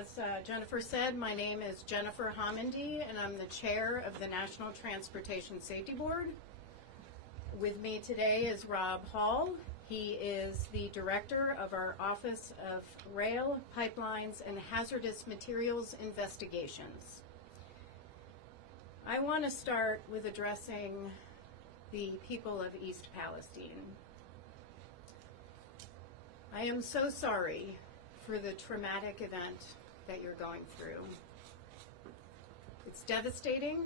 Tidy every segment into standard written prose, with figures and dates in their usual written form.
As Jennifer said, my name is Jennifer Homendy, and I'm the chair of the National Transportation Safety Board. With me today is Rob Hall. He is the director of our Office of Rail, Pipelines, and Hazardous Materials Investigations. I want to start with addressing the people of East Palestine. I am so sorry for the traumatic event that you're going through. It's devastating.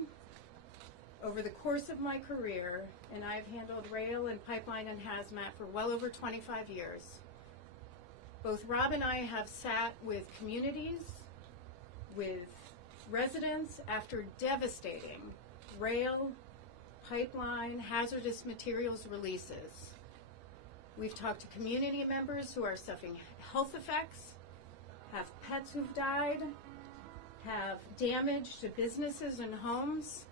Over the course of my career, and I've handled rail and pipeline and hazmat for well over 25 years, both Rob and I have sat with communities, with residents after devastating rail, pipeline, hazardous materials releases. We've talked to community members who are suffering health effects, have pets who've died, have damage to businesses and homes.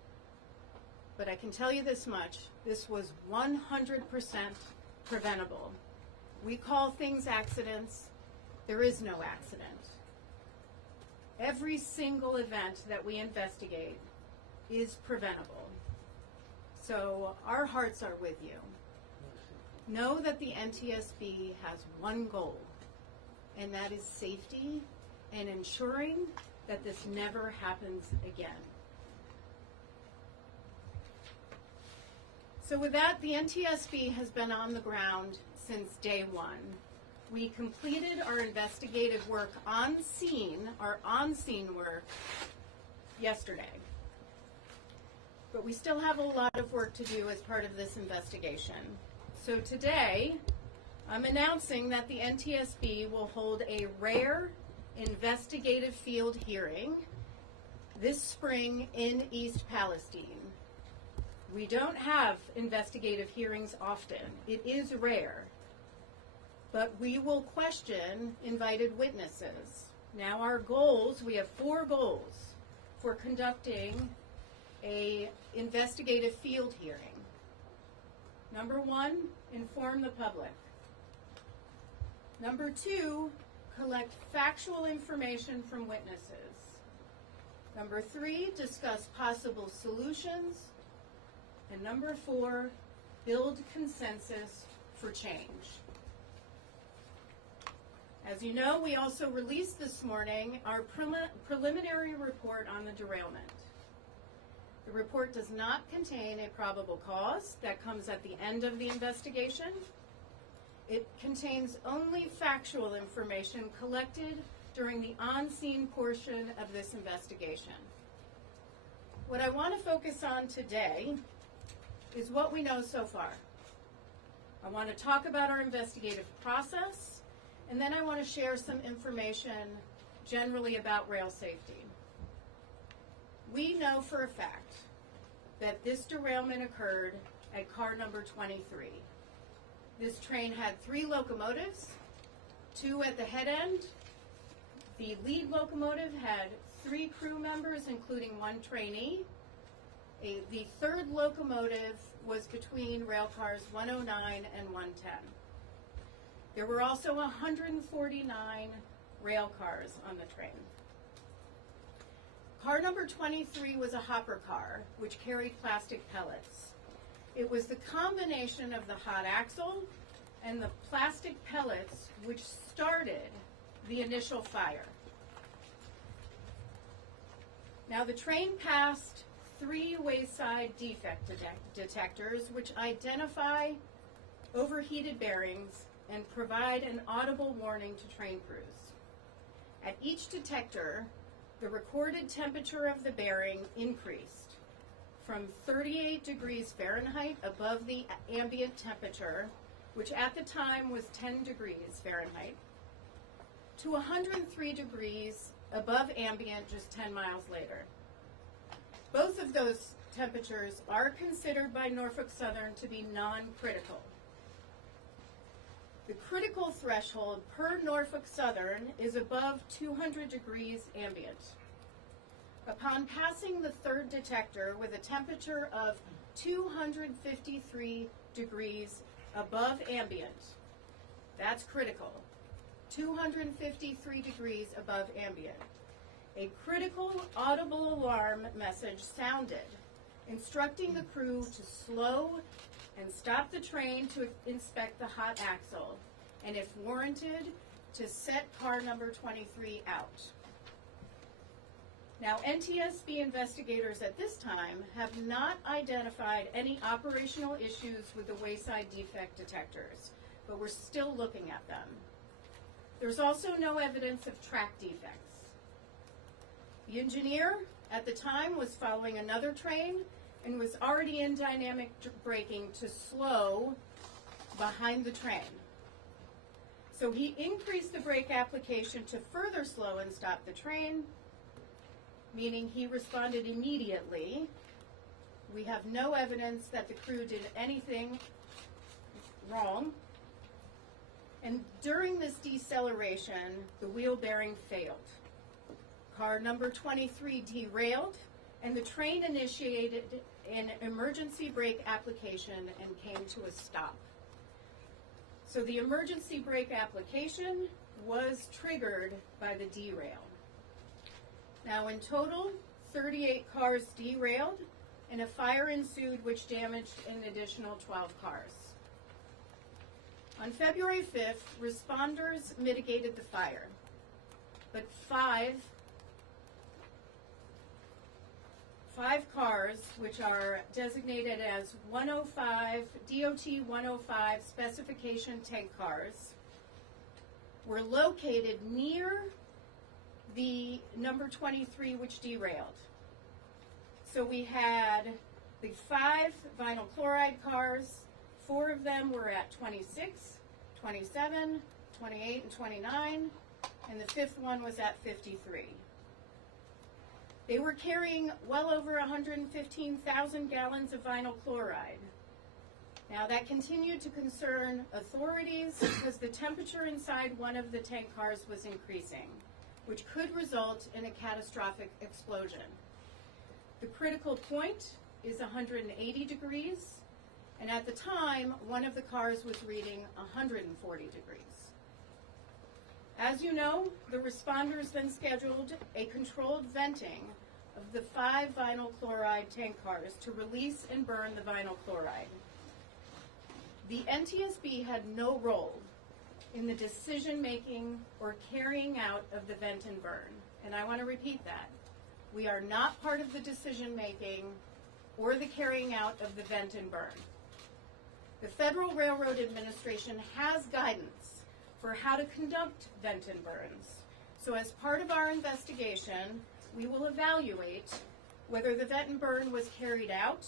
But I can tell you this much, this was 100% preventable. We call things accidents. There is no accident. Every single event that we investigate is preventable. So our hearts are with you. Know that the NTSB has one goal, and that is safety and ensuring that this never happens again. So with that, the NTSB has been on the ground since day one. We completed our investigative work on scene, our on-scene work, yesterday. But we still have a lot of work to do as part of this investigation. So today, I'm announcing that the NTSB will hold a rare investigative field hearing this spring in East Palestine. We don't have investigative hearings often. It is rare. But we will question invited witnesses. Now our goals, we have 4 goals for conducting an investigative field hearing. Number 1, inform the public. Number 2, collect factual information from witnesses. Number 3, discuss possible solutions. And number 4, build consensus for change. As you know, we also released this morning our preliminary report on the derailment. The report does not contain a probable cause. That comes at the end of the investigation. It contains only factual information collected during the on-scene portion of this investigation. What I want to focus on today is what we know so far. I want to talk about our investigative process, and then I want to share some information generally about rail safety. We know for a fact that this derailment occurred at car number 23. This train had 3 locomotives, 2 at the head end. The lead locomotive had 3 crew members, including 1 trainee. The 3rd locomotive was between rail cars 109 and 110. There were also 149 rail cars on the train. Car number 23 was a hopper car, which carried plastic pellets. It was the combination of the hot axle and the plastic pellets which started the initial fire. Now the train passed 3 wayside defect detectors which identify overheated bearings and provide an audible warning to train crews. At each detector, the recorded temperature of the bearing increased from 38 degrees Fahrenheit above the ambient temperature, which at the time was 10 degrees Fahrenheit, to 103 degrees above ambient just 10 miles later. Both of those temperatures are considered by Norfolk Southern to be non-critical. The critical threshold per Norfolk Southern is above 200 degrees ambient. Upon passing the 3rd detector with a temperature of 253 degrees above ambient, that's critical. 253 degrees above ambient. A critical audible alarm message sounded, instructing the crew to slow and stop the train to inspect the hot axle, and if warranted, to set car number 23 out. Now, NTSB investigators at this time have not identified any operational issues with the wayside defect detectors, but we're still looking at them. There's also no evidence of track defects. The engineer at the time was following another train and was already in dynamic braking to slow behind the train. So he increased the brake application to further slow and stop the train, meaning he responded immediately. We have no evidence that the crew did anything wrong. And during this deceleration, the wheel bearing failed. Car number 23 derailed, and the train initiated an emergency brake application and came to a stop. So the emergency brake application was triggered by the derail. Now, in total, 38 cars derailed, and a fire ensued which damaged an additional 12 cars. On February 5th, responders mitigated the fire, but five cars, which are designated as 105, DOT 105 specification tank cars, were located near the number 23, which derailed. So we had the 5 vinyl chloride cars. 4 of them were at 26, 27, 28, and 29, and the 5th one was at 53. They were carrying well over 115,000 gallons of vinyl chloride. Now, that continued to concern authorities because the temperature inside one of the tank cars was increasing, which could result in a catastrophic explosion. The critical point is 180 degrees, and at the time, one of the cars was reading 140 degrees. As you know, the responders then scheduled a controlled venting of the 5 vinyl chloride tank cars to release and burn the vinyl chloride. The NTSB had no role in the decision-making or carrying out of the vent and burn. And I want to repeat that. We are not part of the decision-making or the carrying out of the vent and burn. The Federal Railroad Administration has guidance for how to conduct vent and burns. So as part of our investigation, we will evaluate whether the vent and burn was carried out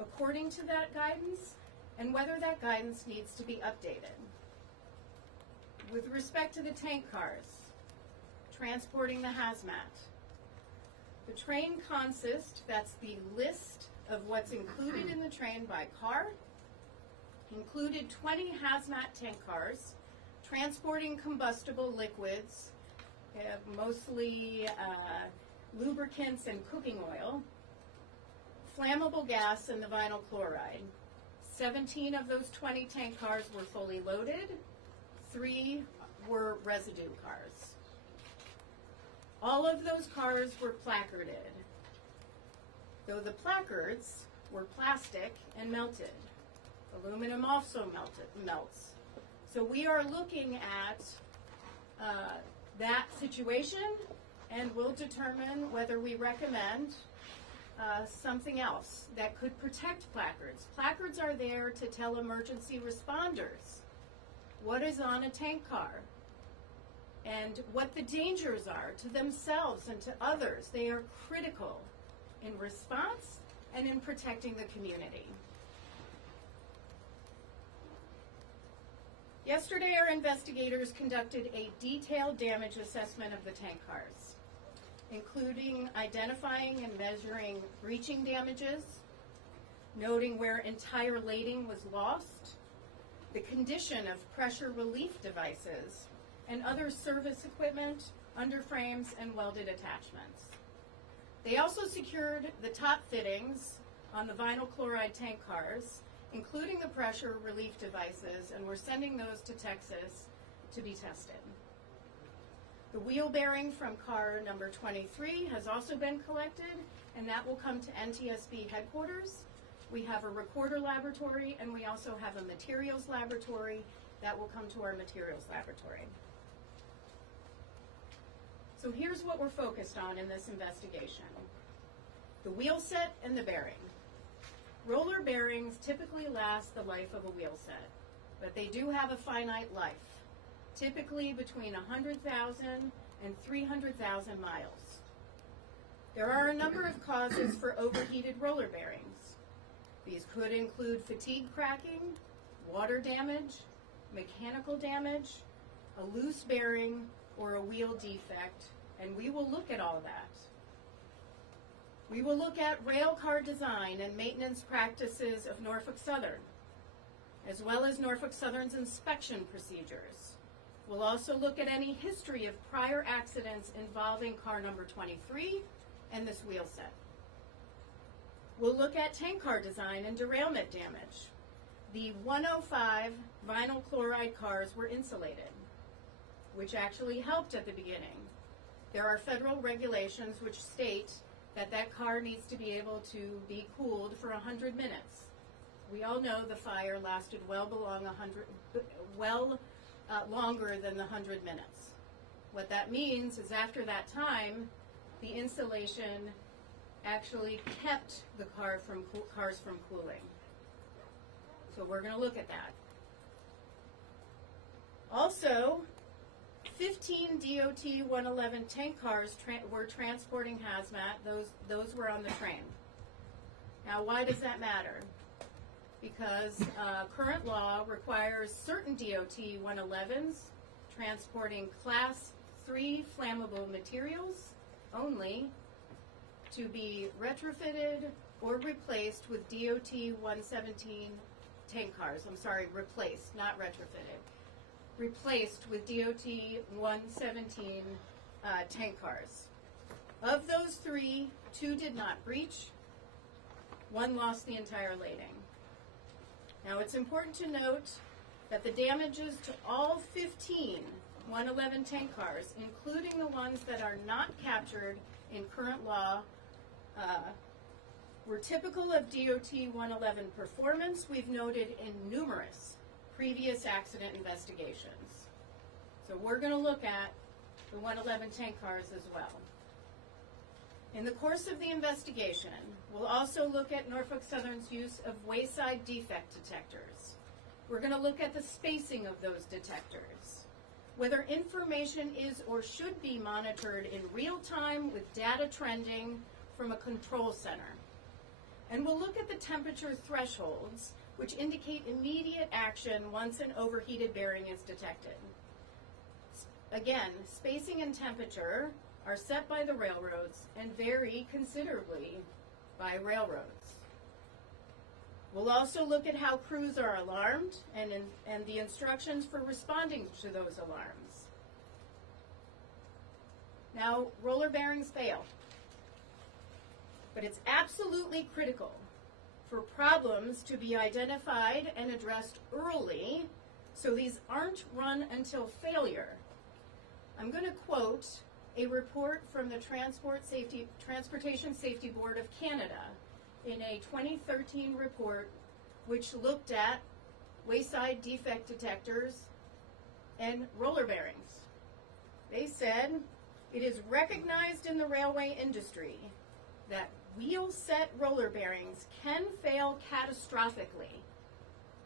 according to that guidance and whether that guidance needs to be updated. With respect to the tank cars, transporting the hazmat, the train consist, that's the list of what's included in the train by car, included 20 hazmat tank cars transporting combustible liquids, mostly lubricants and cooking oil, flammable gas, and the vinyl chloride. 17 of those 20 tank cars were fully loaded. 3 were residue cars. All of those cars were placarded, though the placards were plastic and melted. Aluminum also melts. So we are looking at that situation, and we'll determine whether we recommend something else that could protect placards. Placards are there to tell emergency responders what is on a tank car and what the dangers are to themselves and to others. They are critical in response and in protecting the community. Yesterday, our investigators conducted a detailed damage assessment of the tank cars, including identifying and measuring breaching damages, noting where entire lading was lost, the condition of pressure relief devices, and other service equipment, underframes, and welded attachments. They also secured the top fittings on the vinyl chloride tank cars, including the pressure relief devices, and we're sending those to Texas to be tested. The wheel bearing from car number 23 has also been collected, and that will come to NTSB headquarters. We have a recorder laboratory, and we also have a materials laboratory that will come to our materials laboratory. So here's what we're focused on in this investigation. The wheel set and the bearing. Roller bearings typically last the life of a wheel set, but they do have a finite life, typically between 100,000 and 300,000 miles. There are a number of causes for overheated roller bearings. These could include fatigue cracking, water damage, mechanical damage, a loose bearing, or a wheel defect, and we will look at all that. We will look at rail car design and maintenance practices of Norfolk Southern, as well as Norfolk Southern's inspection procedures. We'll also look at any history of prior accidents involving car number 23 and this wheel set. We'll look at tank car design and derailment damage. The 105 vinyl chloride cars were insulated, which actually helped at the beginning. There are federal regulations which state that that car needs to be able to be cooled for 100 minutes. We all know the fire lasted well longer than the 100 minutes. What that means is after that time, the insulation actually kept the cars from cooling. So we're going to look at that. Also, 15 DOT 111 tank cars were transporting hazmat. Those were on the train. Now, why does that matter? Because current law requires certain DOT 111s transporting Class 3 flammable materials only to be retrofitted or replaced with DOT 117 tank cars. I'm sorry, replaced, not retrofitted. Replaced with DOT 117 tank cars. Of those three, 2 did not breach. 1 lost the entire lading. Now, it's important to note that the damages to all 15 111 tank cars, including the ones that are not captured in current law, were typical of DOT 111 performance we've noted in numerous previous accident investigations. So we're going to look at the 111 tank cars as well. In the course of the investigation, we'll also look at Norfolk Southern's use of wayside defect detectors. We're going to look at the spacing of those detectors, whether information is or should be monitored in real time with data trending from a control center. And we'll look at the temperature thresholds, which indicate immediate action once an overheated bearing is detected. Again, spacing and temperature are set by the railroads and vary considerably by railroads. We'll also look at how crews are alarmed and the instructions for responding to those alarms. Now, roller bearings fail, but it's absolutely critical for problems to be identified and addressed early so these aren't run until failure. I'm going to quote a report from the Transportation Safety Board of Canada in a 2013 report which looked at wayside defect detectors and roller bearings. They said, it is recognized in the railway industry that wheel set roller bearings can fail catastrophically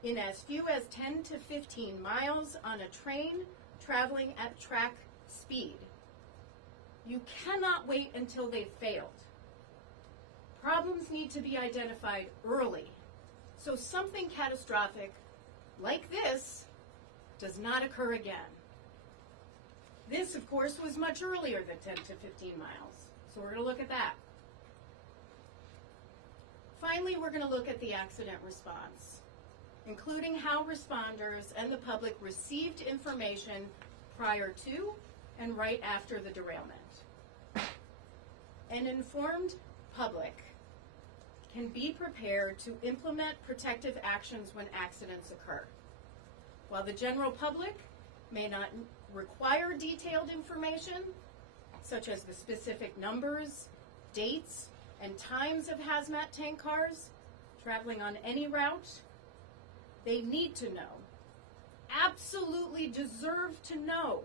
in as few as 10 to 15 miles on a train traveling at track speed. You cannot wait until they've failed. Problems need to be identified early, so something catastrophic like this does not occur again. This, of course, was much earlier than 10 to 15 miles, so we're going to look at that. Finally, we're going to look at the accident response, including how responders and the public received information prior to and right after the derailment. An informed public can be prepared to implement protective actions when accidents occur, while the general public may not require detailed information, such as the specific numbers, dates, and times of hazmat tank cars traveling on any route. They need to know, absolutely deserve to know,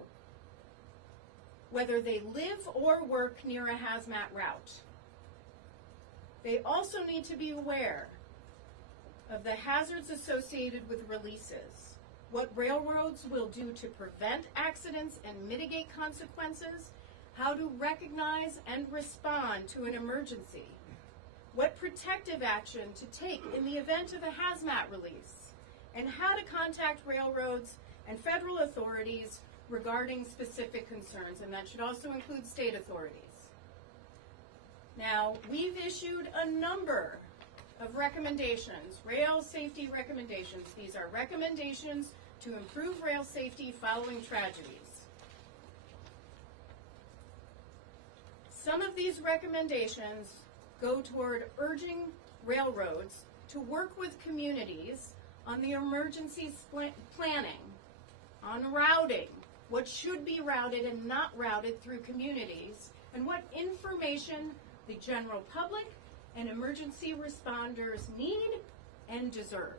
whether they live or work near a hazmat route. They also need to be aware of the hazards associated with releases, what railroads will do to prevent accidents and mitigate consequences, how to recognize and respond to an emergency, what protective action to take in the event of a hazmat release, and how to contact railroads and federal authorities regarding specific concerns, and that should also include state authorities. Now, we've issued a number of recommendations, rail safety recommendations. These are recommendations to improve rail safety following tragedies. Some of these recommendations go toward urging railroads to work with communities on the emergency planning, on routing, what should be routed and not routed through communities, and what information the general public and emergency responders need and deserve.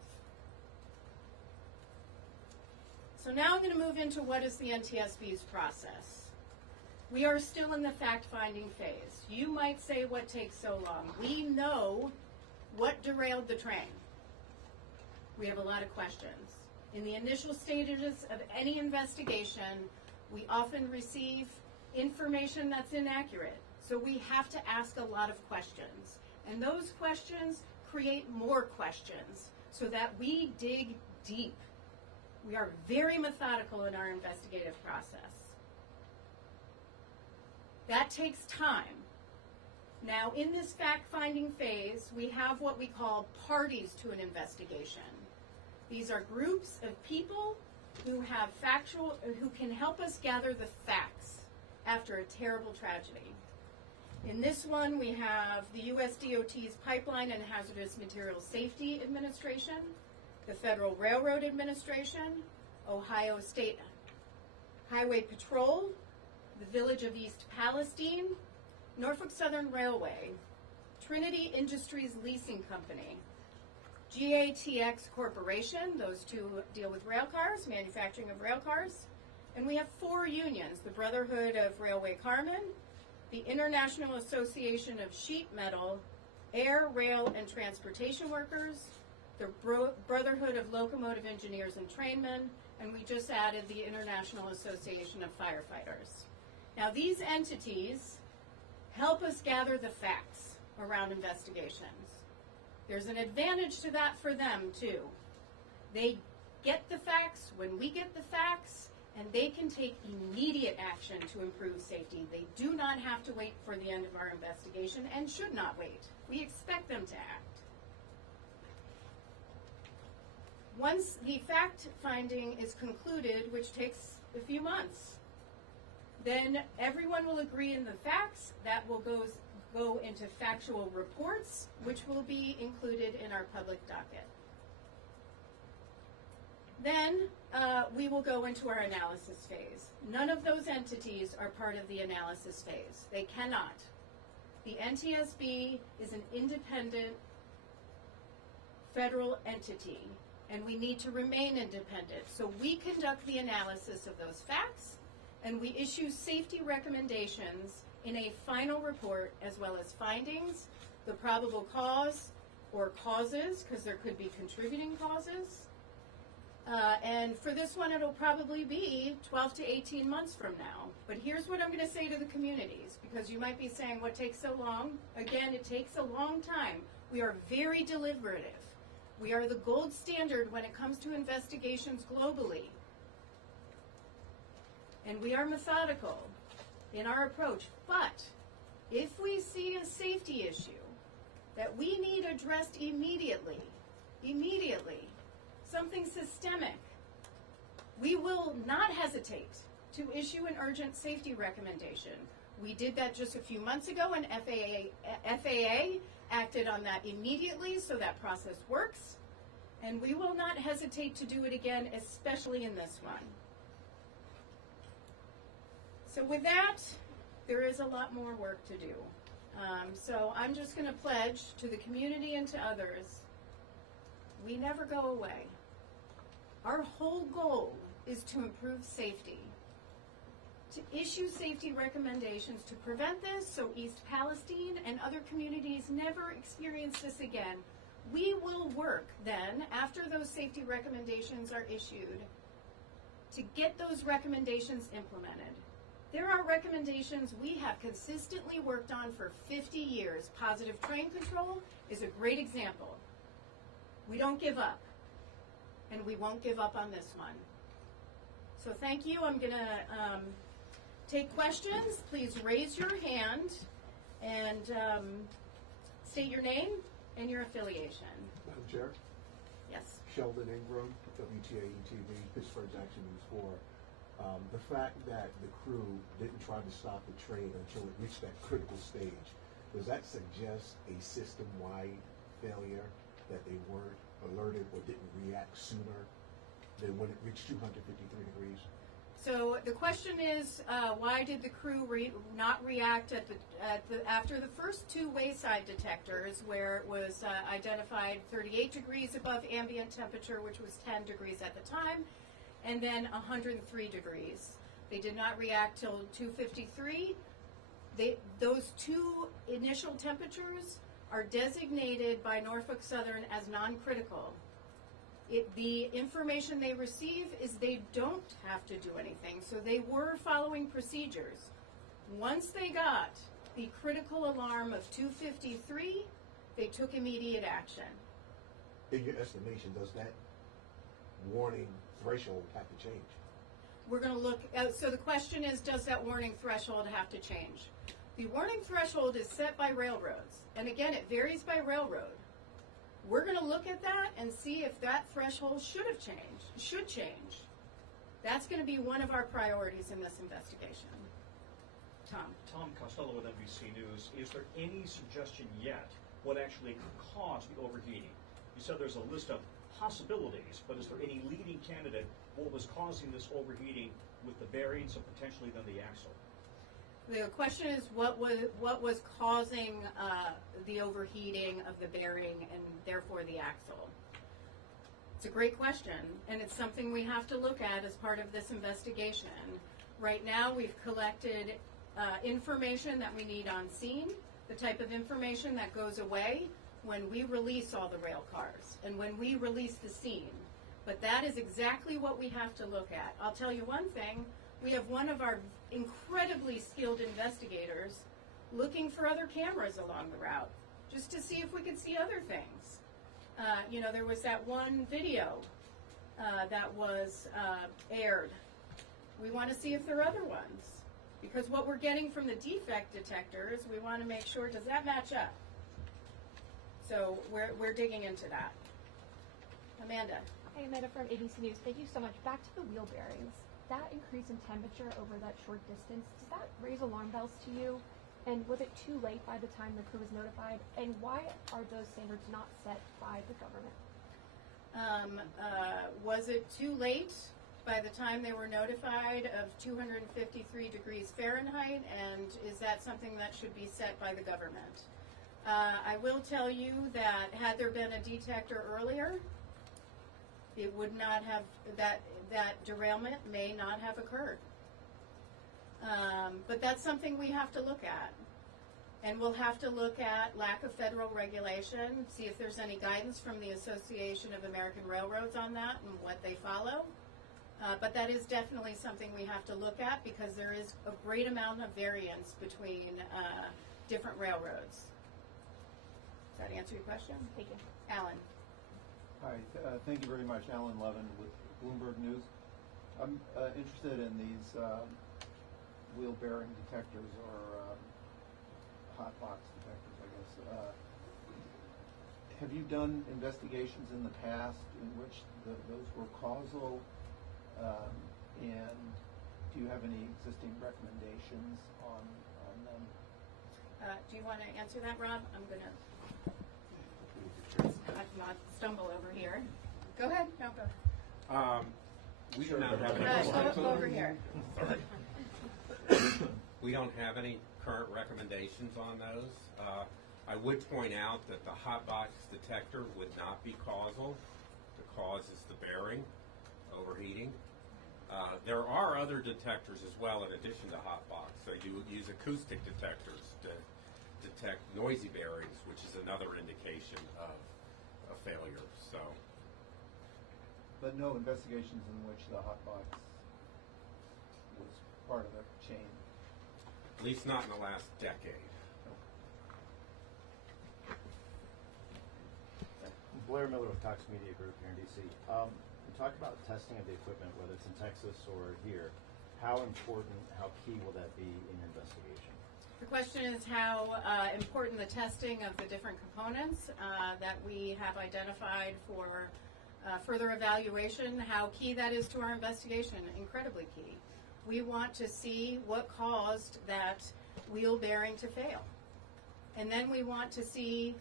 So now I'm going to move into what is the NTSB's process. We are still in the fact-finding phase. You might say, what takes so long? We know what derailed the train. We have a lot of questions. In the initial stages of any investigation, we often receive information that's inaccurate. So we have to ask a lot of questions. And those questions create more questions so that we dig deep. We are very methodical in our investigative process. That takes time. Now, in this fact-finding phase, we have what we call parties to an investigation. These are groups of people who have who can help us gather the facts after a terrible tragedy. In this one, we have the U.S. DOT's Pipeline and Hazardous Materials Safety Administration, the Federal Railroad Administration, Ohio State Highway Patrol, the Village of East Palestine, Norfolk Southern Railway, Trinity Industries Leasing Company, GATX Corporation, those two deal with rail cars, manufacturing of rail cars, and we have 4 unions, the Brotherhood of Railway Carmen, the International Association of Sheet Metal, Air, Rail, and Transportation Workers, the Brotherhood of Locomotive Engineers and Trainmen, and we just added the International Association of Firefighters. Now, these entities help us gather the facts around investigations. There's an advantage to that for them, too. They get the facts when we get the facts, and they can take immediate action to improve safety. They do not have to wait for the end of our investigation and should not wait. We expect them to act. Once the fact-finding is concluded, which takes a few months, then everyone will agree in the facts. That will go into factual reports, which will be included in our public docket. Then we will go into our analysis phase. None of those entities are part of the analysis phase. They cannot. The NTSB is an independent federal entity, and we need to remain independent. So we conduct the analysis of those facts, and we issue safety recommendations in a final report, as well as findings, the probable cause or causes, because there could be contributing causes. And for this one, it'll probably be 12 to 18 months from now. But here's what I'm going to say to the communities, because you might be saying, what takes so long? Again, it takes a long time. We are very deliberative. We are the gold standard when it comes to investigations globally. And we are methodical in our approach. But if we see a safety issue that we need addressed immediately, something systemic, we will not hesitate to issue an urgent safety recommendation. We did that just a few months ago, and FAA acted on that immediately, so that process works. And we will not hesitate to do it again, especially in this one. So with that, there is a lot more work to do. So I'm just going to pledge to the community and to others, we never go away. Our whole goal is to improve safety, to issue safety recommendations to prevent this so East Palestine and other communities never experience this again. We will work then, after those safety recommendations are issued, to get those recommendations implemented. There are recommendations we have consistently worked on for 50 years. Positive train control is a great example. We don't give up, and we won't give up on this one. So thank you. I'm going to take questions. Please raise your hand and state your name and your affiliation. Madam Chair? Yes. Sheldon Ingram, WTAE-TV, Pittsburgh's Action News 4. The fact that the crew didn't try to stop the train until it reached that critical stage, does that suggest a system-wide failure, that they weren't alerted or didn't react sooner than when it reached 253 degrees? So the question is, why did the crew not react after the first two wayside detectors, where it was identified 38 degrees above ambient temperature, which was 10 degrees at the time, and then 103 degrees. They did not react till 253. Those two initial temperatures are designated by Norfolk Southern as non-critical. The information they receive is they don't have to do anything. So they were following procedures. Once they got the critical alarm of 253, they took immediate action. In your estimation, does that warning threshold have to change? We're going to look, so the question is, does that warning threshold have to change? The warning threshold is set by railroads. And again, it varies by railroad. We're going to look at that and see if that threshold should change. That's going to be one of our priorities in this investigation. Tom. Tom Costello with NBC News. Is there any suggestion yet what actually could cause the overheating? You said there's a list of possibilities, but is there any leading candidate what was causing this overheating with the bearings and potentially then the axle? The question is what was causing the overheating of the bearing and therefore the axle? It's a great question, and it's something we have to look at as part of this investigation. Right now, we've collected information that we need on scene, the type of information that goes away when we release all the rail cars and when we release the scene. But that is exactly what we have to look at. I'll tell you one thing. We have one of our incredibly skilled investigators looking for other cameras along the route, just to see if we could see other things. There was that one video that was aired. We want to see if there are other ones, because what we're getting from the defect detectors, we want to make sure, does that match up? So we're digging into that. Amanda. Hi, Amanda from ABC News. Thank you so much. Back to the wheel bearings. That increase in temperature over that short distance, does that raise alarm bells to you? And was it too late by the time the crew was notified? And why are those standards not set by the government? Was it too late by the time they were notified of 253 degrees Fahrenheit? And is that something that should be set by the government? I will tell you that had there been a detector earlier, it would not have, that derailment may not have occurred. But that's something we have to look at. And we'll have to look at lack of federal regulation, see if there's any guidance from the Association of American Railroads on that and what they follow. But that is definitely something we have to look at, because there is a great amount of variance between different railroads. Does that answer your question? Thank you. Alan. Hi, thank you very much. Alan Levin with Bloomberg News. I'm interested in these wheel bearing detectors, or hot box detectors, I guess. Have you done investigations in the past in which those were causal? And do you have any existing recommendations on them? Do you want to answer that, Rob? I'm going to not stumble over here. Go ahead. No, go. We do not have any. Go over here. We don't have any current recommendations on those. I would point out that the hot box detector would not be causal. The cause is the bearing overheating. There are other detectors as well in addition to hot box. So you would use acoustic detectors to detect noisy bearings, which is another indication of a failure. So, But no investigations in which the hot box was part of the chain. at least not in the last decade. Blair Miller with Cox Media Group here in D.C. You talk about testing of the equipment, whether it's in Texas or here. How important, how key will that be in your investigation? The question is how important the testing of the different components that we have identified for further evaluation, how key that is to our investigation. Incredibly key. We want to see what caused that wheel bearing to fail. And then we want to see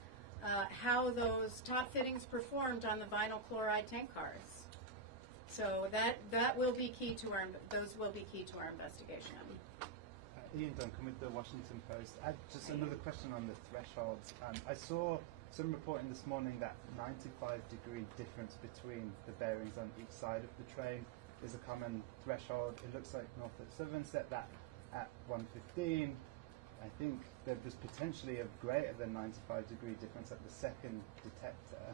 how those top fittings performed on the vinyl chloride tank cars. So that will be key to those will be key to our investigation. Ian Duncan with the Washington Post. Just another question on the thresholds. I saw some reporting this morning that 95-degree difference between the bearings on each side of the train is a common threshold. It looks like Norfolk Southern set that at 115. I think there was potentially a greater than 95-degree difference at the second detector.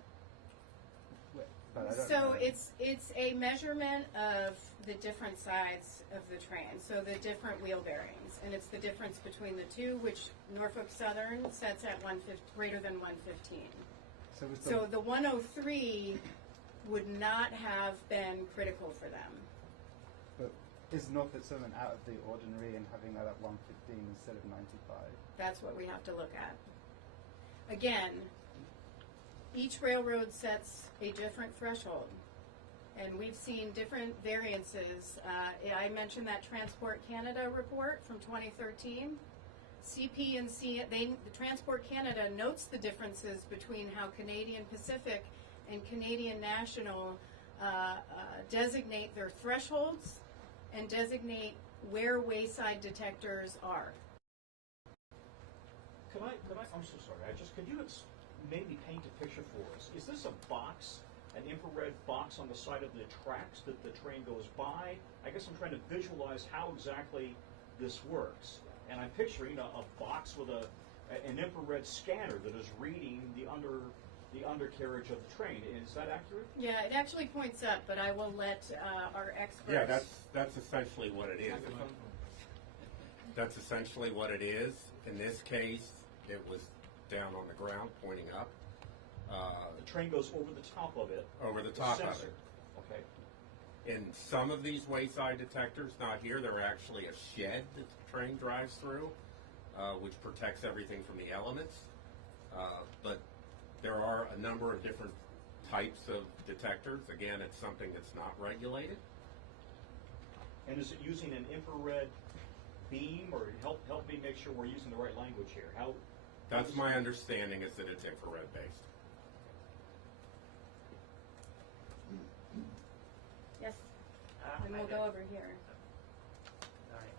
But I don't So know. it's a measurement of the different sides of the train, so the different wheel bearings, and it's the difference between the two, which Norfolk Southern sets at greater than 115. So the 103 would not have been critical for them. But is Norfolk Southern out of the ordinary in having that at 115 instead of 95? That's what we have to look at. Again, each railroad sets a different threshold, and we've seen different variances. I mentioned that Transport Canada report from 2013. The Transport Canada notes the differences between how Canadian Pacific and Canadian National designate their thresholds and designate where wayside detectors are. I'm so sorry. Could you maybe paint a picture for us? Is this a box, an infrared box on the side of the tracks that the train goes by? I guess I'm trying to visualize how exactly this works. And I'm picturing a box with an infrared scanner that is reading the undercarriage of the train. Is that accurate? Yeah, it actually points up, but I will let our experts. Yeah, that's essentially what it is. That's essentially what it is. In this case, it was down on the ground, pointing up. The train goes over the top of it. Over the top of sensor. it. Okay. In some of these wayside detectors, not here, they're actually a shed that the train drives through, which protects everything from the elements. But there are a number of different types of detectors. Again, it's something that's not regulated. And is it using an infrared beam, or help me make sure we're using the right language here? That's my understanding, is that it's infrared based. Yes, and we'll go over here. Sorry,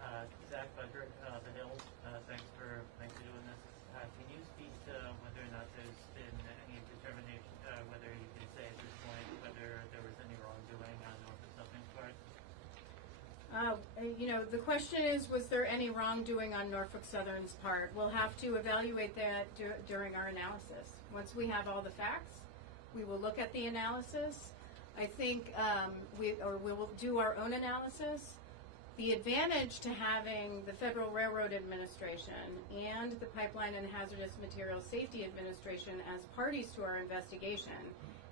Zach Budrick, The Hills. Thanks for doing this. Can you speak to whether or not there's been any determination, whether you can say at this point whether there was any wrongdoing on Norfolk Southern's part? The question is, was there any wrongdoing on Norfolk Southern's part? We'll have to evaluate that during our analysis. Once we have all the facts, we will look at the analysis. I think we will do our own analysis. The advantage to having the Federal Railroad Administration and the Pipeline and Hazardous Materials Safety Administration as parties to our investigation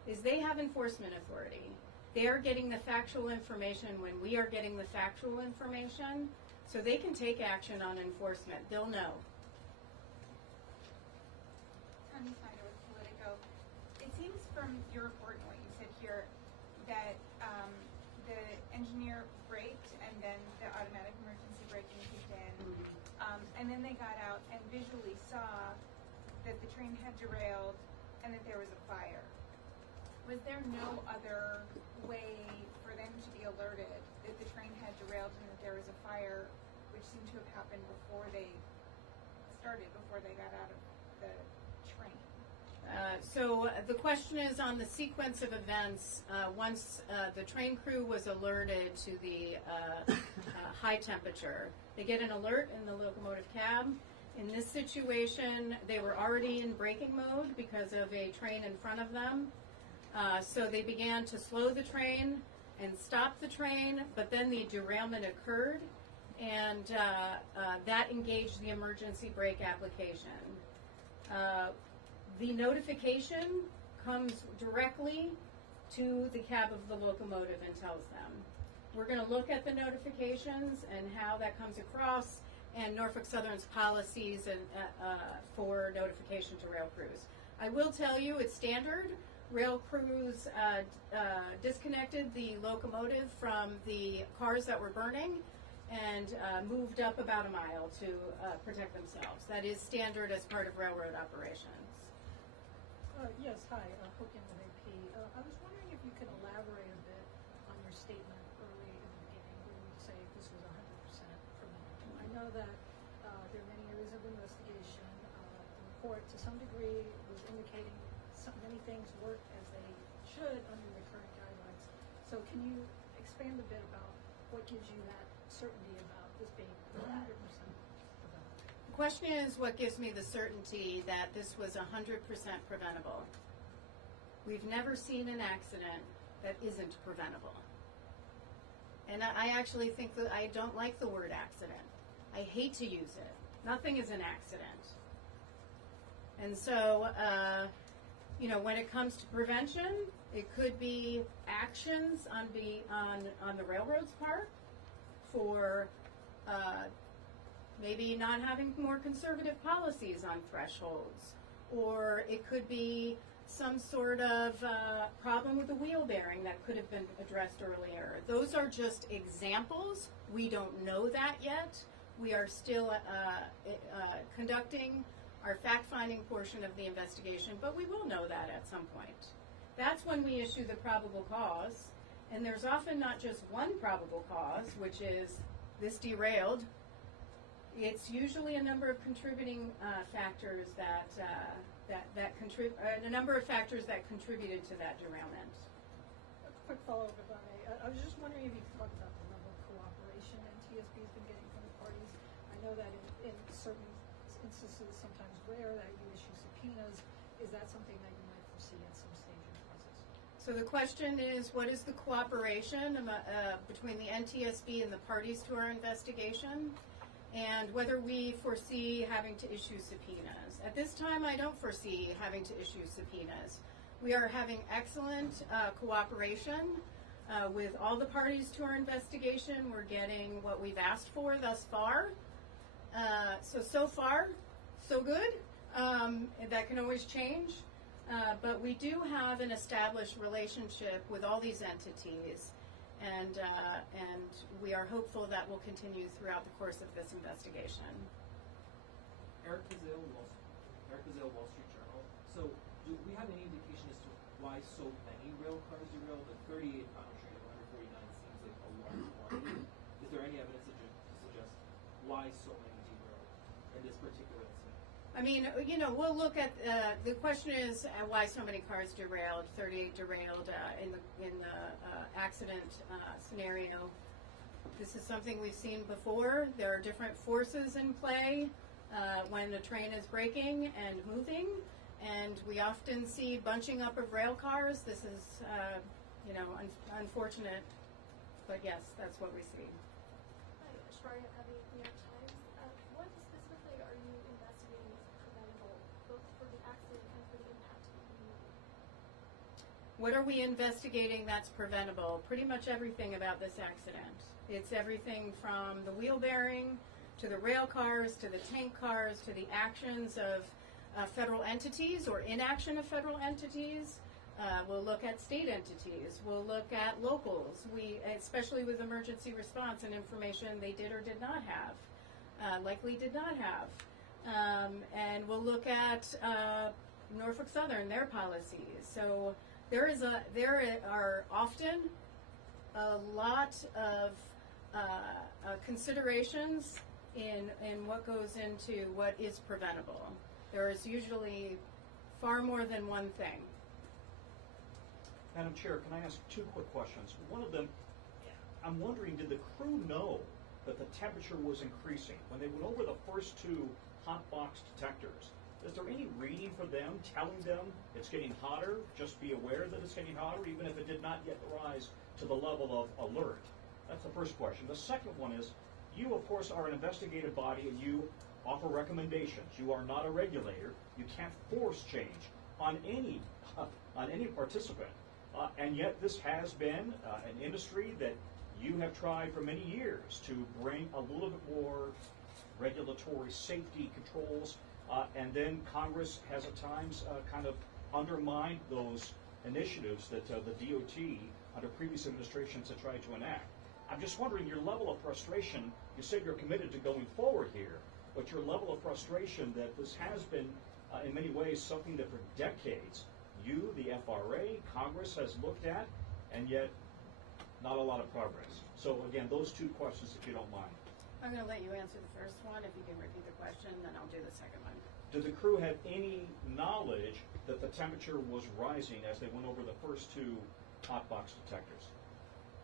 is they have enforcement authority. They are getting the factual information when we are getting the factual information, so they can take action on enforcement. They'll know. Tony Snyder with Politico. It seems from your report and what you said here that the engineer braked and then the automatic emergency braking kicked in, and then they got out and visually saw that the train had derailed and that there was a fire. Was there no other way for them to be alerted that the train had derailed and that there was a fire, which which seemed to have happened before they got out of the train. So the question is on the sequence of events. Once the train crew was alerted to the high temperature, they get an alert in the locomotive cab. In this situation, they were already in braking mode because of a train in front of them. So they began to slow the train and stop the train, but then the derailment occurred, and that engaged the emergency brake application. The notification comes directly to the cab of the locomotive and tells them. We're going to look at the notifications and how that comes across, and Norfolk Southern's policies and, for notification to rail crews. I will tell you it's standard. Rail crews disconnected the locomotive from the cars that were burning and moved up about a mile to protect themselves. That is standard as part of railroad operations. Yes, hi, Hokian with AP. I was wondering if you could elaborate a bit on your statement early in the beginning when you say this was 100% preventable. I know that there are many areas of investigation. The report, to some degree, was indicating many things work as they should under the current guidelines. So can you expand a bit about what gives you that certainty about this being 100% preventable? The question is, what gives me the certainty that this was 100% preventable? We've never seen an accident that isn't preventable. And I actually think that I don't like the word accident. I hate to use it. Nothing is an accident. And so, you know, when it comes to prevention, it could be actions on the railroad's part for maybe not having more conservative policies on thresholds, or it could be some sort of problem with the wheel bearing that could have been addressed earlier. Those are just examples. We don't know that yet. We are still conducting our fact-finding portion of the investigation, but we will know that at some point. That's when we issue the probable cause, and there's often not just one probable cause, which is this derailed. It's usually a number of contributing factors a number of factors that contributed to that derailment. A quick follow-up, if I may. I was just wondering if you could talk about the level of cooperation NTSB has been getting from the parties. I know that in certain instances, sometimes rare, that you issue subpoenas. Is that something that you might foresee at some stage in the process? So the question is, what is the cooperation between the NTSB and the parties to our investigation, and whether we foresee having to issue subpoenas. At this time, I don't foresee having to issue subpoenas. We are having excellent cooperation with all the parties to our investigation. We're getting what we've asked for thus far. So far, so good. That can always change. But we do have an established relationship with all these entities, and we are hopeful that will continue throughout the course of this investigation. Eric Bazile, Wall Street Journal. So, do we have any indication as to why so many rail cars derailed? The 38 final train of 149 seems like a large quantity. Is there any evidence to suggest why so many derailed in this particular incident? I mean, you know, we'll look at the question is why so many cars derailed. 38 derailed in the accident scenario. This is something we've seen before. There are different forces in play when the train is braking and moving, and we often see bunching up of rail cars. This is, you know, unfortunate, but yes, that's what we see. Hi, Shmaria Avi, New York Times. What specifically are you investigating as preventable, both for the accident and for the impact to the community? What are we investigating that's preventable? Pretty much everything about this accident. It's everything from the wheel bearing, to the rail cars, to the tank cars, to the actions of federal entities or inaction of federal entities. We'll look at state entities. We'll look at locals. Especially with emergency response and information they did or did not have, likely did not have. And we'll look at Norfolk Southern, their policies. So there are often a lot of considerations in what goes into what is preventable. There is usually far more than one thing. Madam Chair, can I ask two quick questions? One of them, I'm wondering, did the crew know that the temperature was increasing when they went over the first two hot box detectors? Is there any reading for them telling them it's getting hotter? Just be aware that it's getting hotter, even if it did not yet rise to the level of alert. That's the first question. The second one is, you, of course, are an investigative body and you offer recommendations. You are not a regulator. You can't force change on any participant. And yet this has been an industry that you have tried for many years to bring a little bit more regulatory safety controls, and then Congress has at times kind of undermined those initiatives that the DOT under previous administrations have tried to enact. I'm just wondering your level of frustration. You said you're committed to going forward here, but your level of frustration that this has been in many ways something that for decades you, the FRA, Congress has looked at, and yet not a lot of progress. So again, those two questions, if you don't mind. I'm going to let you answer the first one. If you can repeat the question, then I'll do the second one. Did the crew have any knowledge that the temperature was rising as they went over the first two hot box detectors?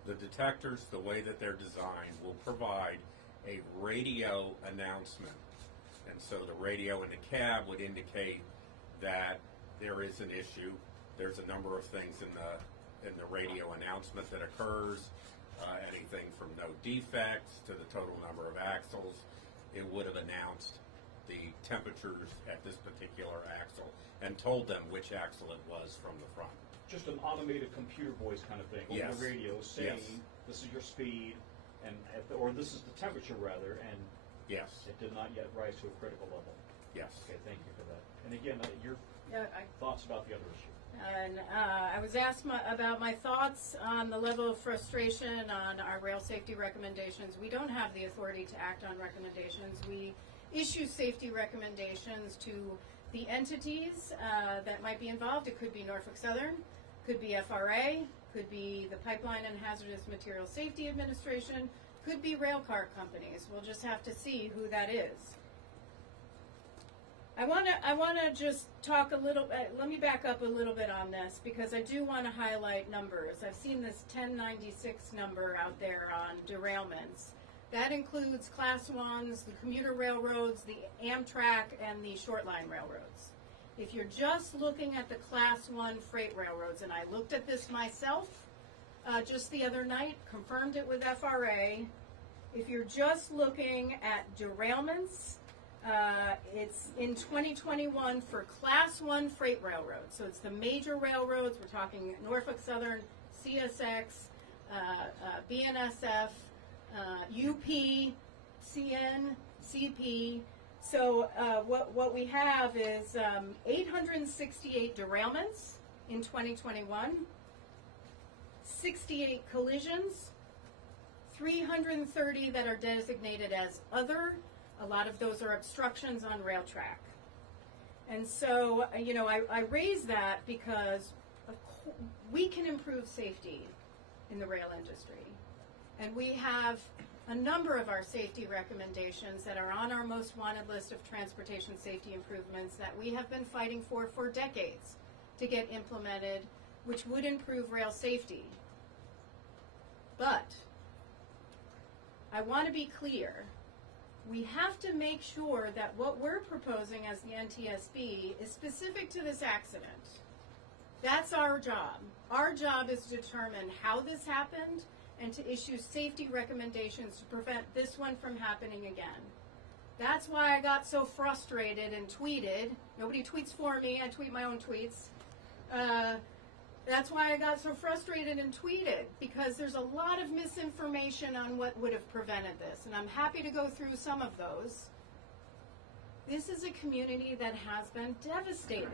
The detectors, the way that they're designed, will provide a radio announcement. And so the radio in the cab would indicate that there is an issue. There's a number of things in the radio announcement that occurs, anything from no defects to the total number of axles. It would have announced the temperatures at this particular axle and told them which axle it was from the front. Just an automated computer voice kind of thing over Yes. the radio saying Yes. this is your speed, and or this is the temperature rather, and Yes. it did not yet rise to a critical level. Yes. Okay, thank you for that. And again, your thoughts about the other issue. And I was asked about my thoughts on the level of frustration on our rail safety recommendations. We don't have the authority to act on recommendations. We issue safety recommendations to the entities that might be involved. It could be Norfolk Southern, could be FRA, could be the Pipeline and Hazardous Materials Safety Administration, could be rail car companies. We'll just have to see who that is. I want to just talk a little. Let me back up a little bit on this because I do want to highlight numbers. I've seen this 1096 number out there on derailments. That includes Class 1s, the commuter railroads, the Amtrak, and the short-line railroads. If you're just looking at the Class 1 freight railroads, and I looked at this myself just the other night, confirmed it with FRA. If you're just looking at derailments, it's in 2021 for Class 1 freight railroads. So it's the major railroads. We're talking Norfolk Southern, CSX, BNSF, UP, CN, CP. So what we have is 868 derailments in 2021, 68 collisions, 330 that are designated as other. A lot of those are obstructions on rail track. And so, I raise that because we can improve safety in the rail industry. And we have a number of our safety recommendations that are on our most wanted list of transportation safety improvements that we have been fighting for decades to get implemented, which would improve rail safety. But I want to be clear. We have to make sure that what we're proposing as the NTSB is specific to this accident. That's our job. Our job is to determine how this happened and to issue safety recommendations to prevent this one from happening again. That's why I got so frustrated and tweeted. Nobody tweets for me. I tweet my own tweets. That's why I got so frustrated and tweeted, because there's a lot of misinformation on what would have prevented this, and I'm happy to go through some of those. This is a community that has been devastated.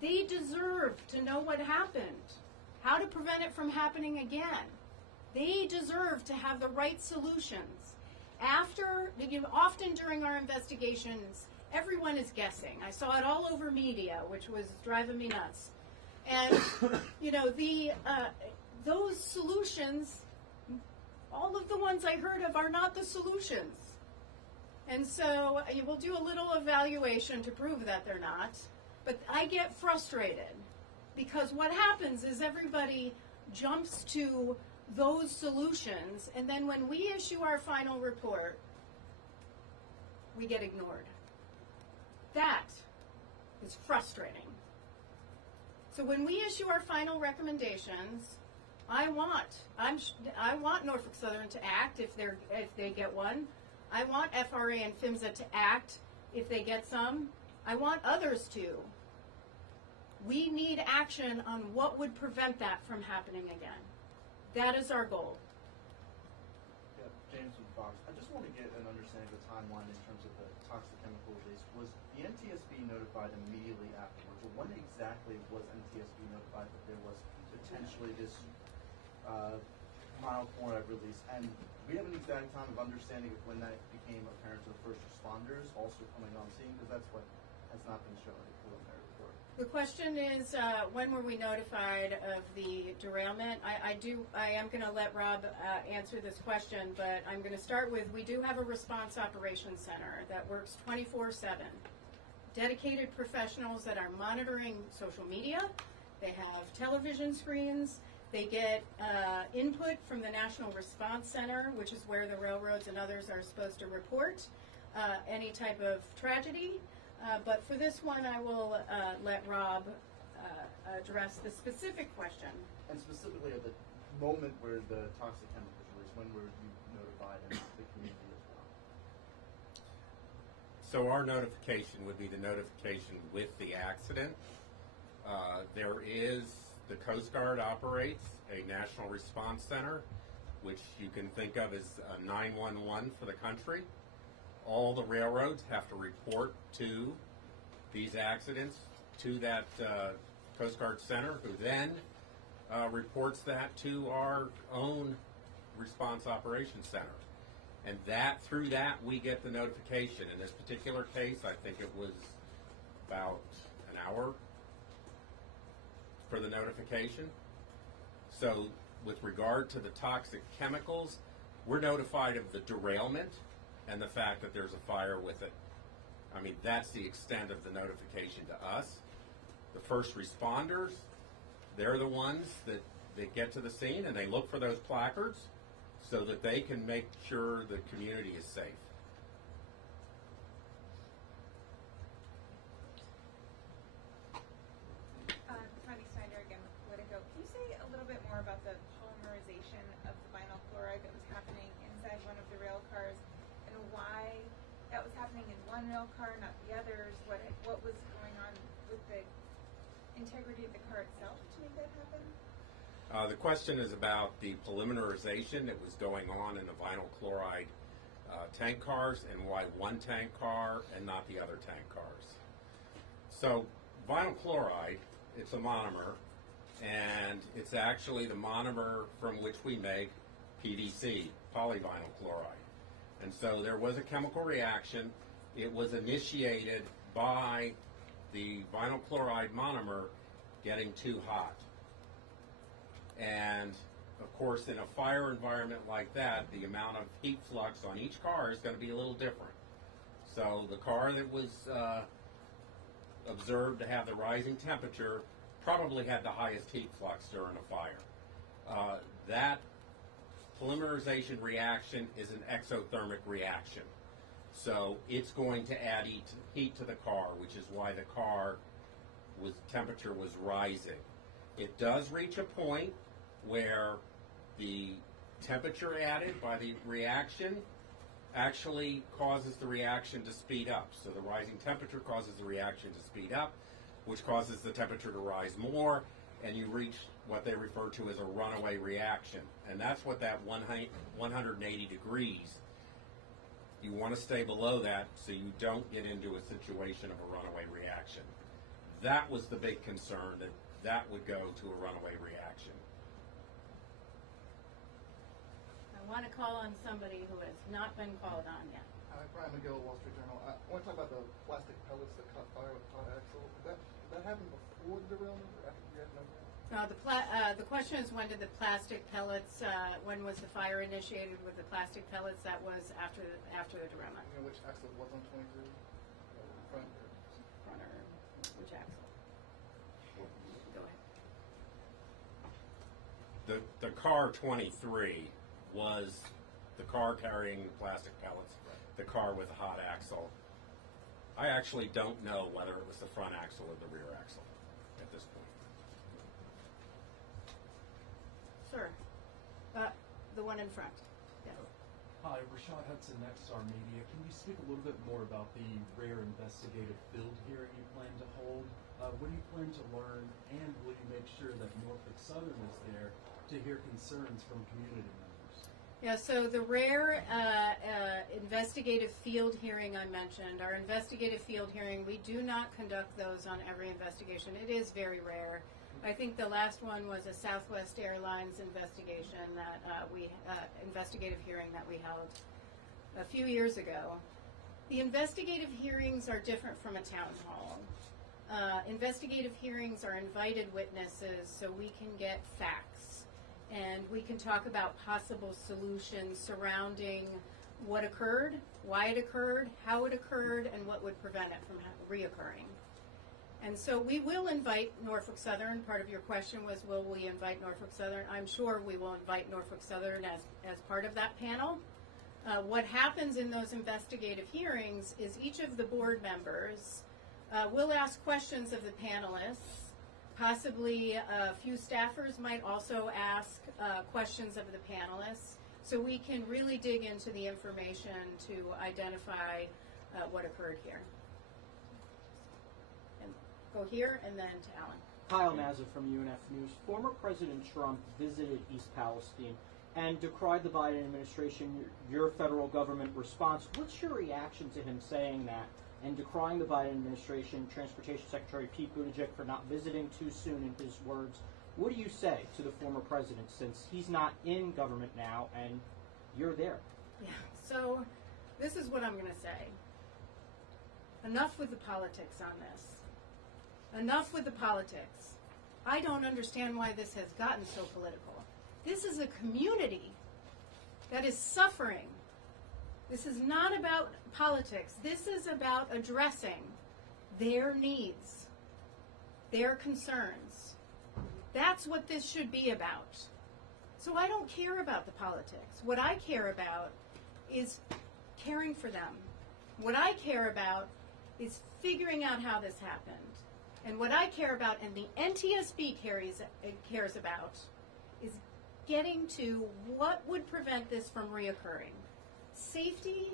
They deserve to know what happened, how to prevent it from happening again. They deserve to have the right solutions. Often during our investigations, everyone is guessing. I saw it all over media, which was driving me nuts. And, those solutions, all of the ones I heard of are not the solutions. And so we'll do a little evaluation to prove that they're not. But I get frustrated because what happens is everybody jumps to those solutions, and then when we issue our final report, we get ignored. That is frustrating. So when we issue our final recommendations, I want Norfolk Southern to act if they get one. I want FRA and PHMSA to act if they get some. I want others to. We need action on what would prevent that from happening again. That is our goal. Yeah, James with Fox. I just want to get an understanding of the timeline in terms of the toxic chemical release. Was the NTSB notified immediately afterwards, or when exactly was NTSB notified that there was potentially this mild chloride release? And do we have an exact time of understanding of when that became apparent to the first responders also coming on scene? Because that's what has not been shown in the preliminary report. The question is, when were we notified of the derailment? I am going to let Rob answer this question, but I'm going to start with, we do have a response operations center that works 24/7. Dedicated professionals that are monitoring social media. They have television screens. They get input from the National Response Center, which is where the railroads and others are supposed to report any type of tragedy. But for this one, I will let Rob address the specific question. And specifically at the moment where the toxic chemicals released, when were you notified and the community as well? So our notification would be the notification with the accident. There is, the Coast Guard operates a National Response Center, which you can think of as a 911 for the country. All the railroads have to report to these accidents to that Coast Guard Center, who then reports that to our own Response Operations Center. And that, through that, we get the notification. In this particular case, I think it was about an hour for the notification. So with regard to the toxic chemicals, we're notified of the derailment and the fact that there's a fire with it. I mean, that's the extent of the notification to us. The first responders, they're the ones that get to the scene and they look for those placards so that they can make sure the community is safe. Can you say a little bit more about the polymerization of the vinyl chloride that was happening inside one of the rail cars, and why that was happening in one rail car, not the others? What was going on with the integrity of the car itself to make that happen? The question is about the polymerization that was going on in the vinyl chloride tank cars, and why one tank car and not the other tank cars. So vinyl chloride, it's a monomer, and it's actually the monomer from which we make PVC, polyvinyl chloride. And so there was a chemical reaction. It was initiated by the vinyl chloride monomer getting too hot. And of course, in a fire environment like that, the amount of heat flux on each car is going to be a little different. So the car that was observed to have the rising temperature probably had the highest heat flux during a fire. That polymerization reaction is an exothermic reaction. So it's going to add heat to the car, which is why the car temperature was rising. It does reach a point where the temperature added by the reaction actually causes the reaction to speed up. So the rising temperature causes the reaction to speed up, which causes the temperature to rise more, and you reach what they refer to as a runaway reaction. And that's what that 180 degrees, you want to stay below that so you don't get into a situation of a runaway reaction. That was the big concern, that would go to a runaway reaction. I want to call on somebody who has not been called on yet. Hi, Brian McGill, Wall Street Journal. I want to talk about the plastic pellets that caught fire with hot axle. Did that happen before the derailment or after the derailment? No, the question is when did the plastic pellets, when was the fire initiated with the plastic pellets? That was after the derailment. You know which axle was on 23? Front? Front or which axle? Go ahead. The car 23 was the car carrying plastic pellets, the car with the hot axle. I actually don't know whether it was the front axle or the rear axle at this point. Sir, the one in front. Yes. Hi, Rashad Hudson, XR Media. Can you speak a little bit more about the rare investigative field hearing you plan to hold? What do you plan to learn, and will you make sure that Norfolk Southern is there to hear concerns from community members? Yeah, so the rare investigative field hearing I mentioned, our investigative field hearing, we do not conduct those on every investigation. It is very rare. I think the last one was a Southwest Airlines investigation that investigative hearing that we held a few years ago. The investigative hearings are different from a town hall. Investigative hearings are invited witnesses so we can get facts and we can talk about possible solutions surrounding what occurred, why it occurred, how it occurred, and what would prevent it from reoccurring. And so we will invite Norfolk Southern. Part of your question was, will we invite Norfolk Southern? I'm sure we will invite Norfolk Southern as part of that panel. What happens in those investigative hearings is each of the board members will ask questions of the panelists. Possibly a few staffers might also ask questions of the panelists, so we can really dig into the information to identify what occurred here. And go here and then to Alan. Kyle Mazza from UNF News. Former President Trump visited East Palestine and decried the Biden administration, your federal government response. What's your reaction to him saying that and decrying the Biden administration, Transportation Secretary Pete Buttigieg for not visiting too soon, in his words? What do you say to the former president, since he's not in government now and you're there? Yeah, so this is what I'm going to say. Enough with the politics on this. Enough with the politics. I don't understand why this has gotten so political. This is a community that is suffering. This is not about politics. This is about addressing their needs, their concerns. That's what this should be about. So I don't care about the politics. What I care about is caring for them. What I care about is figuring out how this happened. And what I care about, and the NTSB cares about, is getting to what would prevent this from reoccurring. Safety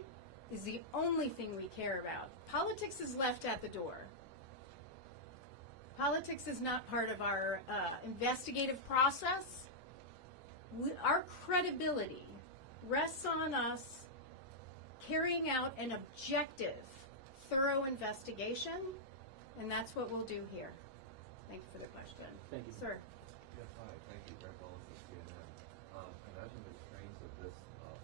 is the only thing we care about. Politics is left at the door. Politics is not part of our investigative process. Our credibility rests on us carrying out an objective, thorough investigation, and that's what we'll do here. Thank you for the question. Thank you. Sir. Yes, hi. Thank you, Greg Owens of CNN. Imagine the trains of this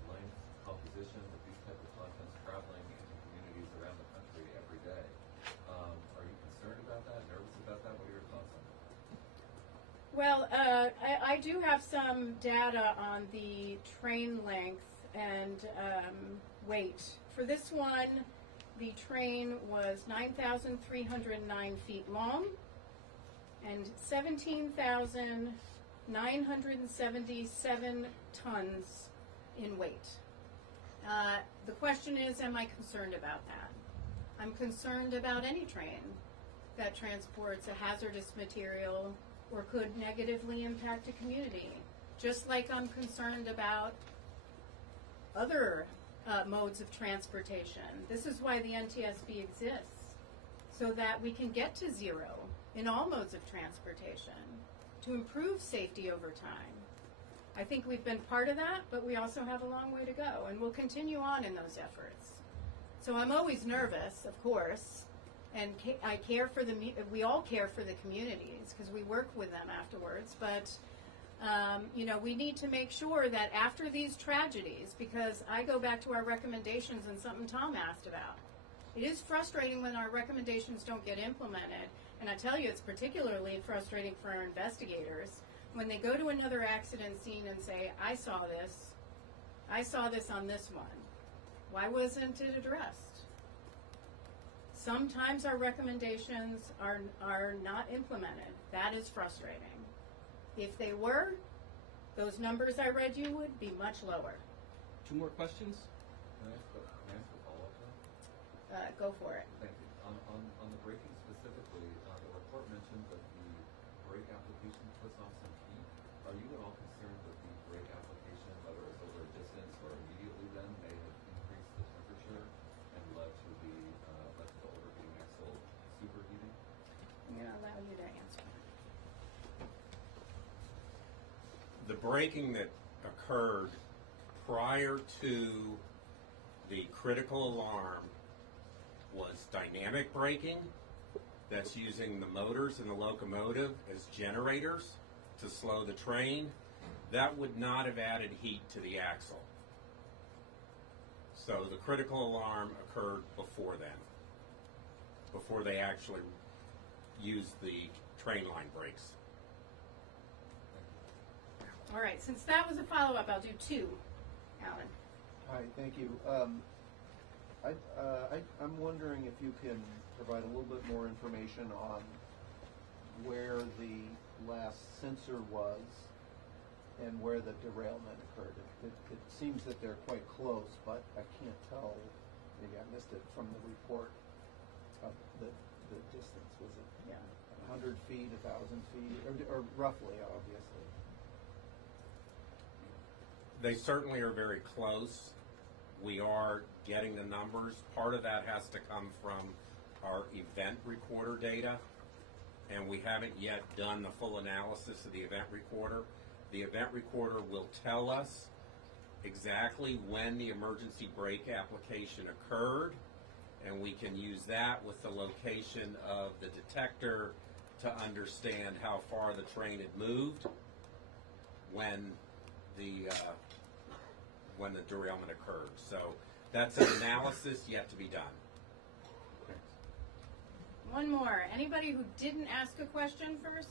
length, composition, with these type of contents traveling into communities around the country every day. Are you concerned about that, nervous about that? What are your thoughts on that? Well, I do have some data on the train length and weight. For this one, the train was 9,309 feet long and 17,977 tons in weight. The question is, am I concerned about that? I'm concerned about any train that transports a hazardous material or could negatively impact a community, just like I'm concerned about other modes of transportation. This is why the NTSB exists, so that we can get to zero in all modes of transportation to improve safety over time. I think we've been part of that, but we also have a long way to go, and we'll continue on in those efforts. So I'm always nervous, of course, and I care for we all care for the communities because we work with them afterwards, but we need to make sure that after these tragedies, because I go back to our recommendations and something Tom asked about, It is frustrating when our recommendations don't get implemented, and I tell you, it's particularly frustrating for our investigators when they go to another accident scene and say, I saw this on this one. Why wasn't it addressed? Sometimes our recommendations are not implemented. That is frustrating. If they were, those numbers I read you would be much lower. 2 more questions? Can I ask a follow-up then? Go for it. Thank you. On the braking specifically, the report mentioned that the brake application puts off some heat. Are you at all concerned that the brake application, whether it's over a distance or immediately then, may have increased the temperature and led to the overheating axle superheating? I'm going to allow you to answer. The braking that occurred prior to the critical alarm was dynamic braking. That's using the motors in the locomotive as generators to slow the train. That would not have added heat to the axle. So the critical alarm occurred before then, before they actually used the train line brakes. All right, since that was a follow-up, I'll do 2. Alan. Hi, thank you. I'm wondering if you can provide a little bit more information on where the last sensor was and where the derailment occurred. It seems that they're quite close, but I can't tell. Maybe I missed it from the report of the distance. Was it 100 feet, 1,000 feet, or roughly, obviously? They certainly are very close. We are getting the numbers. Part of that has to come from our event recorder data, and we haven't yet done the full analysis of the event recorder. The event recorder will tell us exactly when the emergency brake application occurred, and we can use that with the location of the detector to understand how far the train had moved when the derailment occurred. So that's an analysis yet to be done. One more. Anybody who didn't ask a question first?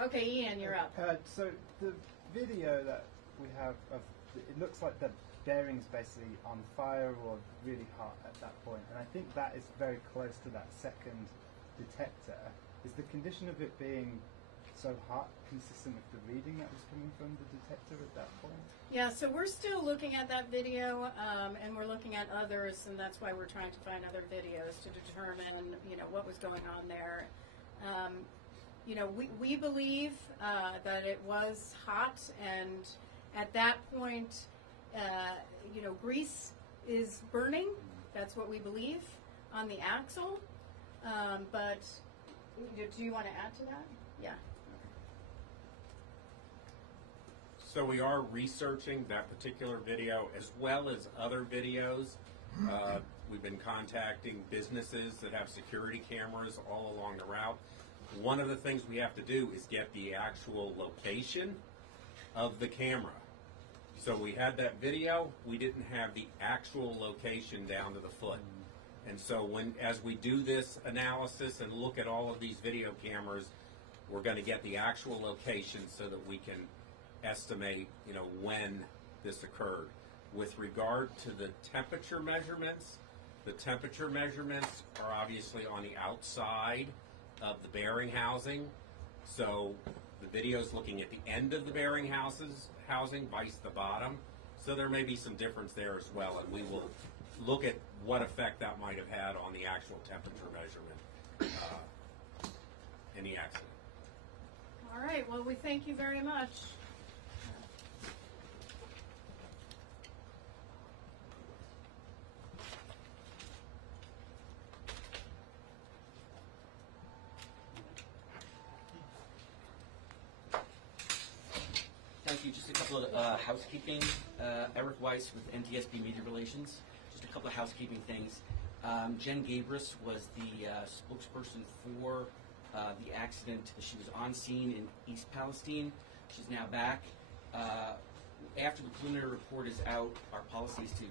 Okay, Ian, you're up. So the video that we have of it looks like the bearing's basically on fire or really hot at that point, and I think that is very close to that second detector. Is the condition of it being so hot consistent with the reading that was coming from the detector at that point? Yeah, so we're still looking at that video, and we're looking at others, and that's why we're trying to find other videos to determine, what was going on there. We believe that it was hot, and at that point, grease is burning. That's what we believe on the axle. But do you want to add to that? Yeah. So we are researching that particular video as well as other videos. We've been contacting businesses that have security cameras all along the route. One of the things we have to do is get the actual location of the camera. So we had that video, we didn't have the actual location down to the foot. And so as we do this analysis and look at all of these video cameras, we're going to get the actual location so that we can estimate, when this occurred. With regard to the temperature measurements are obviously on the outside of the bearing housing. So the video is looking at the end of the bearing housing, vice the bottom. So there may be some difference there as well, and we will look at what effect that might have had on the actual temperature measurement in the accident. All right, well, we thank you very much. Thank you. Just a couple of housekeeping. Eric Weiss with NTSB Media Relations. Just a couple of housekeeping things. Jen Gabris was the spokesperson for the accident. She was on scene in East Palestine. She's now back. After the preliminary report is out, our policy is to